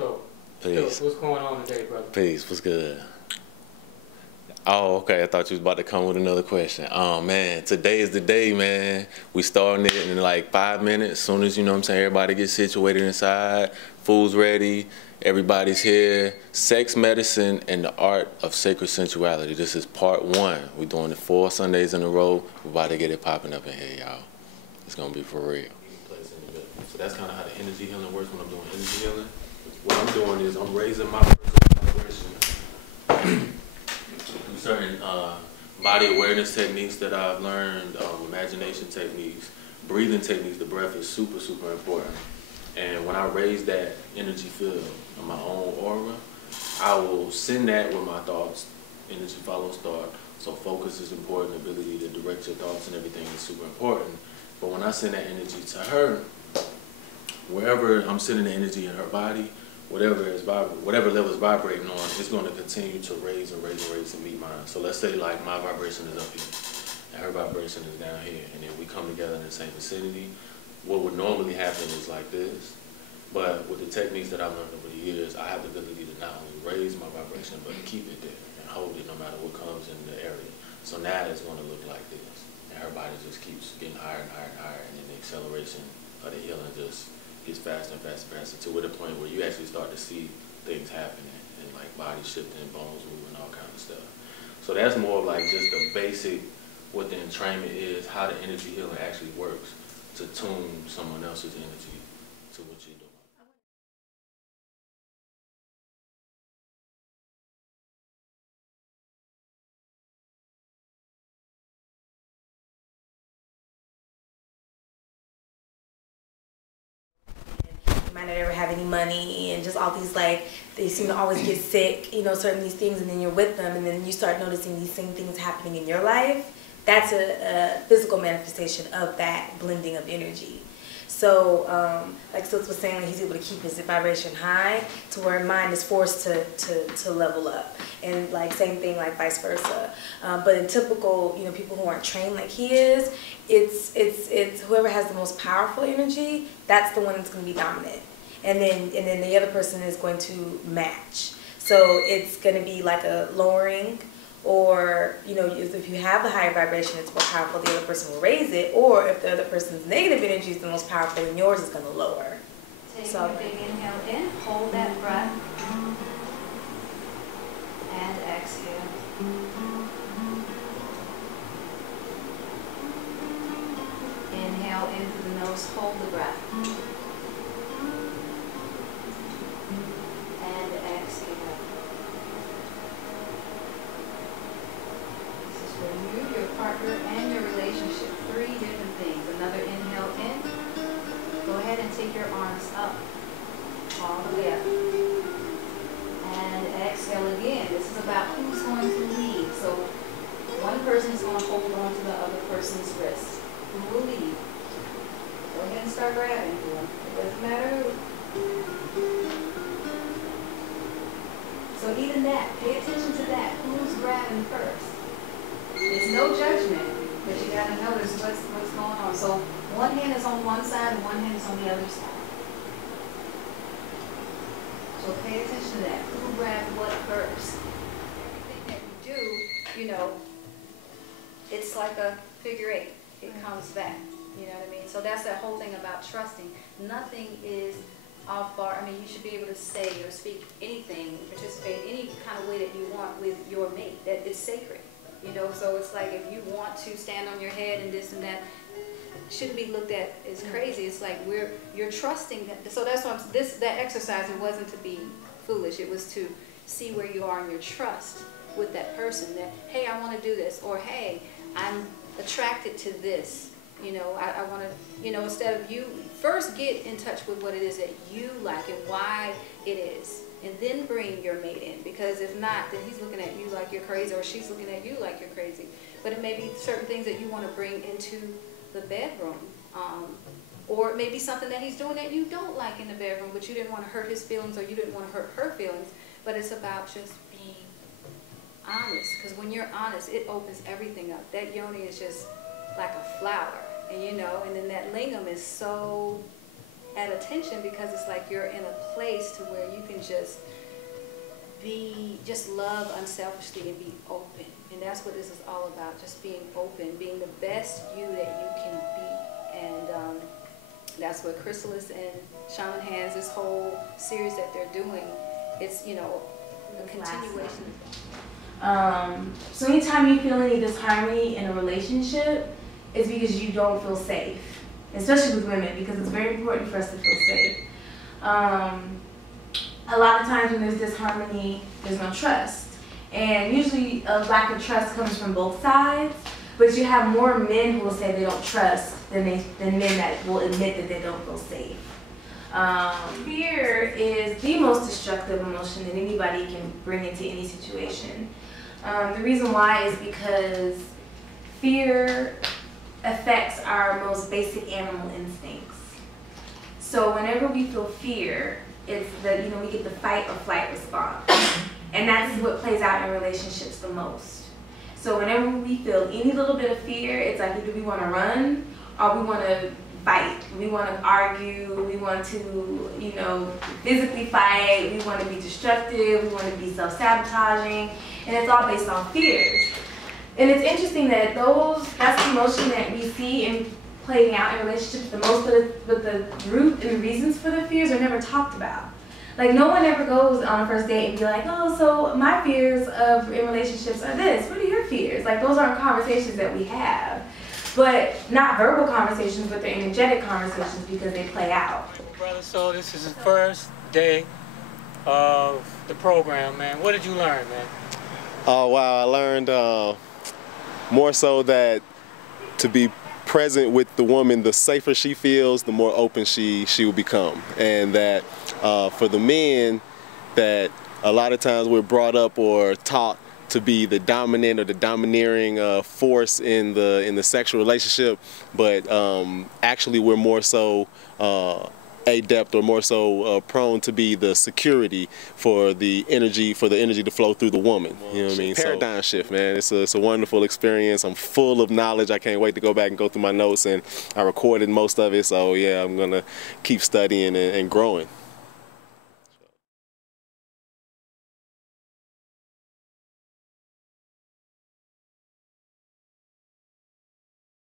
So, Peace. what's going on today, brother? Peace. What's good? Oh, okay. I thought you was about to come with another question. Man, today is the day, man. We starting it in like 5 minutes. As soon as, you know what I'm saying, everybody gets situated inside, food's ready, everybody's here. Sex, medicine, and the art of sacred sensuality. This is part 1. We're doing it 4 Sundays in a row. We're about to get it popping up in here, y'all. It's going to be for real. So that's kind of how the energy healing works when I'm doing energy healing. What I'm doing is I'm raising my vibration through certain body awareness techniques that I've learned, imagination techniques, breathing techniques. The breath is super, super important. And when I raise that energy field in my own aura, I will send that with my thoughts. Energy follows thought. So focus is important. Ability to direct your thoughts and everything is super important. But when I send that energy to her, wherever I'm sending the energy in her body, whatever level is vibrating on, it's going to continue to raise and raise and raise to meet mine. So let's say like my vibration is up here and her vibration is down here, and then we come together in the same vicinity. What would normally happen is like this, but with the techniques that I've learned over the years, I have the ability to not only raise my vibration, but to keep it there and hold it no matter what comes in the area. So now it's going to look like this, and her body just keeps getting higher and higher and higher, and then the acceleration of the healing just gets faster and faster and faster, to the point where you actually start to see things happening and like body shifting, bones moving, all kind of stuff. So that's more of like just the basic, what the entrainment is, how the energy healing actually works to tune someone else's energy to what you're doing. You might not ever have any money, and just all these, like, they seem to always get sick, you know, certain these things, and then you're with them, and then you start noticing these same things happening in your life. That's a physical manifestation of that blending of energy. So, like Silks was saying, he's able to keep his vibration high to where mine is forced to level up. And like same thing, like vice versa. But in typical, you know, people who aren't trained like he is, it's whoever has the most powerful energy, that's the one that's going to be dominant. And then the other person is going to match. So it's going to be like a lowering, or, you know, if you have the higher vibration, it's more powerful, the other person will raise it. Or if the other person's negative energy is the most powerful, then yours is going to lower. Take a big inhale in, hold that breath, and exhale. Inhale in through the nose, hold the breath. And exhale. For you, your partner, and your relationship. 3 different things. Another inhale in. Go ahead and take your arms up. All the way up. And exhale again. This is about who's going to lead. So one person is going to hold on to the other person's wrist. Who will lead? Go ahead and start grabbing for them. It doesn't matter who. So even that, pay attention to that. Who's grabbing first? It's no judgment, but you got to notice what's going on. So one hand is on one side and one hand is on the other side. So pay attention to that. Who grabbed what first? Everything that you do, you know, it's like a figure 8. It comes back. You know what I mean? So that's that whole thing about trusting. Nothing is off bar. I mean, you should be able to say or speak anything, participate in any kind of way that you want with your mate. That is sacred. You know, so it's like if you want to stand on your head and this and that, shouldn't be looked at as crazy. It's like you're trusting that. So that's why that exercise, it wasn't to be foolish. It was to see where you are in your trust with that person. That, hey, I want to do this, or hey, I'm attracted to this. You know, I want to, you know, instead of you first get in touch with what it is that you like and why it is. And then bring your mate in, because if not, then he's looking at you like you're crazy, or she's looking at you like you're crazy. But it may be certain things that you want to bring into the bedroom, or it may be something that he's doing that you don't like in the bedroom, but you didn't want to hurt his feelings, or you didn't want to hurt her feelings. But it's about just being honest, because when you're honest, it opens everything up. That yoni is just like a flower, and you know, and then that lingam is so at attention, because it's like you're in a place to where you can just love unselfishly and be open. And that's what this is all about, just being open, being the best you that you can be. And that's what Chrysalis and Shaman Hands, this whole series that they're doing, it's, you know, a continuation. So anytime you feel any disharmony in a relationship, it's because you don't feel safe, especially with women, because it's very important for us to feel safe. A lot of times when there's disharmony, there's no trust. And usually a lack of trust comes from both sides, but you have more men who will say they don't trust than men that will admit that they don't feel safe. Fear is the most destructive emotion that anybody can bring into any situation. The reason why is because fear affects our most basic animal instincts. So whenever we feel fear, it's that, you know, we get the fight or flight response. And that's what plays out in relationships the most. So whenever we feel any little bit of fear, it's like either we want to run or we want to fight. We want to argue, we want to, you know, physically fight, we want to be destructive, we want to be self-sabotaging, and it's all based on fears. And it's interesting that that's the emotion that we see in playing out in relationships the most, but the root and the reasons for the fears are never talked about. Like, no one ever goes on a first date and be like, oh, so my fears in relationships are this. What are your fears? Like, those aren't conversations that we have. But not verbal conversations, but they're energetic conversations because they play out. Brother, so this is the first day of the program, man. What did you learn, man? Oh, wow, I learned more so that to be present with the woman, the safer she feels, the more open she will become. And that for the men, that a lot of times we're brought up or taught to be the dominant or the domineering force in the sexual relationship, but actually we're more so adept or more so prone to be the security for the energy to flow through the woman. You know what I mean? Paradigm shift, man. It's a wonderful experience. I'm full of knowledge. I can't wait to go back and go through my notes, and I recorded most of it. So yeah, I'm gonna keep studying and growing.